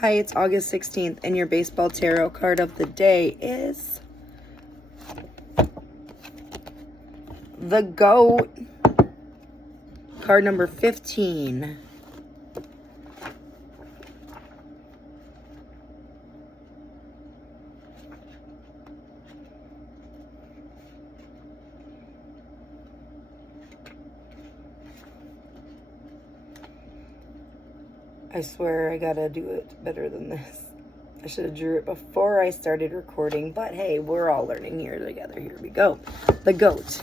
Hi, it's August 16th, and your baseball tarot card of the day is the GOAT, card number 15. I swear I gotta do it better than this. I should have drew it before I started recording, but hey, we're all learning here together. Here we go. The GOAT.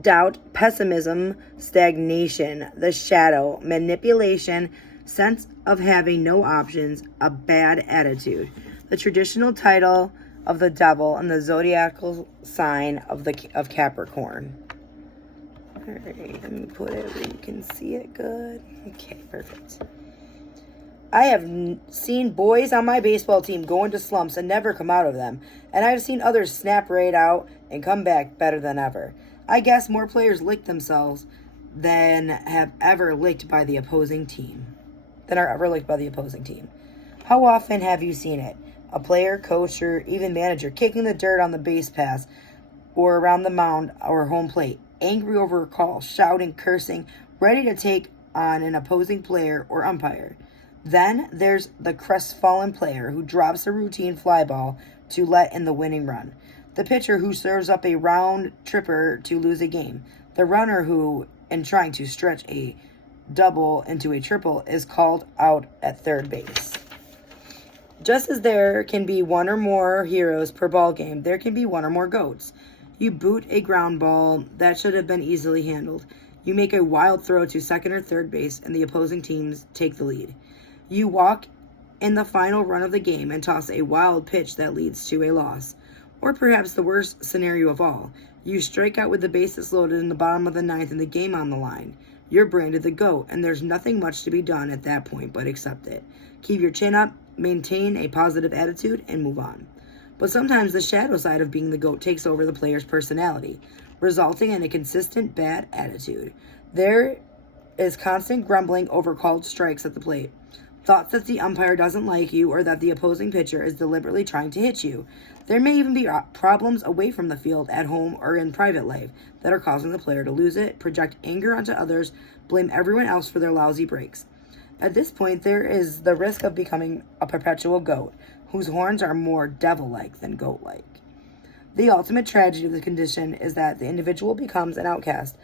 Doubt, pessimism, stagnation, the shadow, manipulation, sense of having no options, a bad attitude. The traditional title of the devil and the zodiacal sign of Capricorn. All right, let me put it where you can see it good. Okay, perfect. I have seen boys on my baseball team go into slumps and never come out of them, and I've seen others snap right out and come back better than ever. I guess more players lick themselves than have ever licked by the opposing team. How often have you seen it? A player, coach, or even manager kicking the dirt on the base pass or around the mound or home plate, angry over a call, shouting, cursing, ready to take on an opposing player or umpire. Then there's the crestfallen player who drops a routine fly ball to let in the winning run. The pitcher who serves up a round tripper to lose a game. The runner who, in trying to stretch a double into a triple, is called out at third base. Just as there can be one or more heroes per ball game, there can be one or more GOATs. You boot a ground ball that should have been easily handled. You make a wild throw to second or third base, and the opposing teams take the lead. You walk in the final run of the game and toss a wild pitch that leads to a loss. Or perhaps the worst scenario of all, you strike out with the bases loaded in the bottom of the ninth and the game on the line. You're branded the GOAT, and there's nothing much to be done at that point but accept it. Keep your chin up, maintain a positive attitude, and move on. But sometimes the shadow side of being the GOAT takes over the player's personality, resulting in a consistent bad attitude. There is constant grumbling over called strikes at the plate, thoughts that the umpire doesn't like you or that the opposing pitcher is deliberately trying to hit you. There may even be problems away from the field, at home, or in private life that are causing the player to lose it, project anger onto others, blame everyone else for their lousy breaks. At this point, there is the risk of becoming a perpetual GOAT, whose horns are more devil-like than goat-like. The ultimate tragedy of the condition is that the individual becomes an outcast,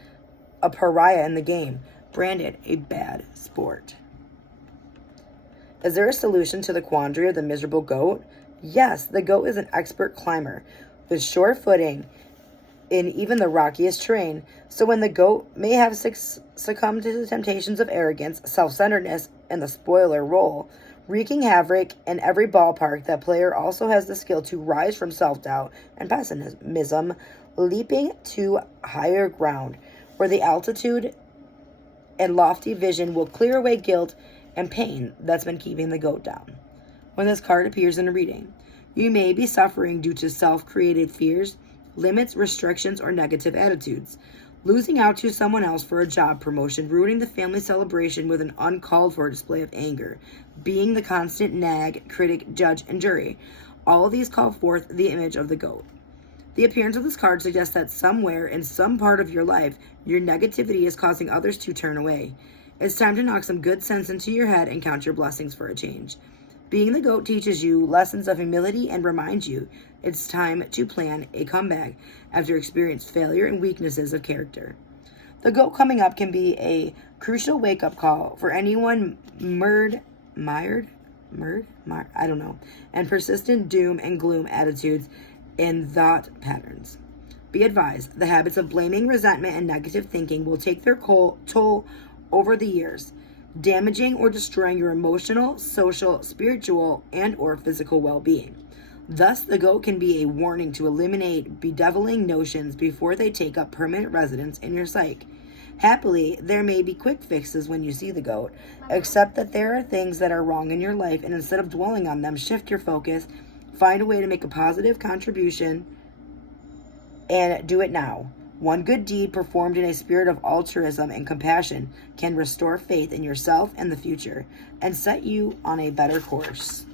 a pariah in the game, branded a bad sport. Is there a solution to the quandary of the miserable GOAT? Yes, the GOAT is an expert climber with sure footing in even the rockiest terrain. So when the GOAT may have succumbed to the temptations of arrogance, self-centeredness, and the spoiler role, wreaking havoc in every ballpark, that player also has the skill to rise from self-doubt and pessimism, leaping to higher ground, where the altitude and lofty vision will clear away guilt and pain that's been keeping the GOAT down. When this card appears in a reading, you may be suffering due to self-created fears, limits, restrictions, or negative attitudes. Losing out to someone else for a job promotion, ruining the family celebration with an uncalled-for display of anger, being the constant nag, critic, judge, and jury. All of these call forth the image of the GOAT. The appearance of this card suggests that somewhere in some part of your life, your negativity is causing others to turn away. It's time to knock some good sense into your head and count your blessings for a change. Being the GOAT teaches you lessons of humility and reminds you it's time to plan a comeback after experiencing failure and weaknesses of character. The GOAT coming up can be a crucial wake-up call for anyone mired, and persistent doom and gloom attitudes and thought patterns. Be advised, the habits of blaming, resentment, and negative thinking will take their toll over the years, damaging or destroying your emotional, social, spiritual, and or physical well-being. Thus, the GOAT can be a warning to eliminate bedeviling notions before they take up permanent residence in your psyche. Happily, there may be quick fixes when you see the GOAT, except that there are things that are wrong in your life, and instead of dwelling on them, shift your focus, find a way to make a positive contribution, and do it now. One good deed performed in a spirit of altruism and compassion can restore faith in yourself and the future and set you on a better course.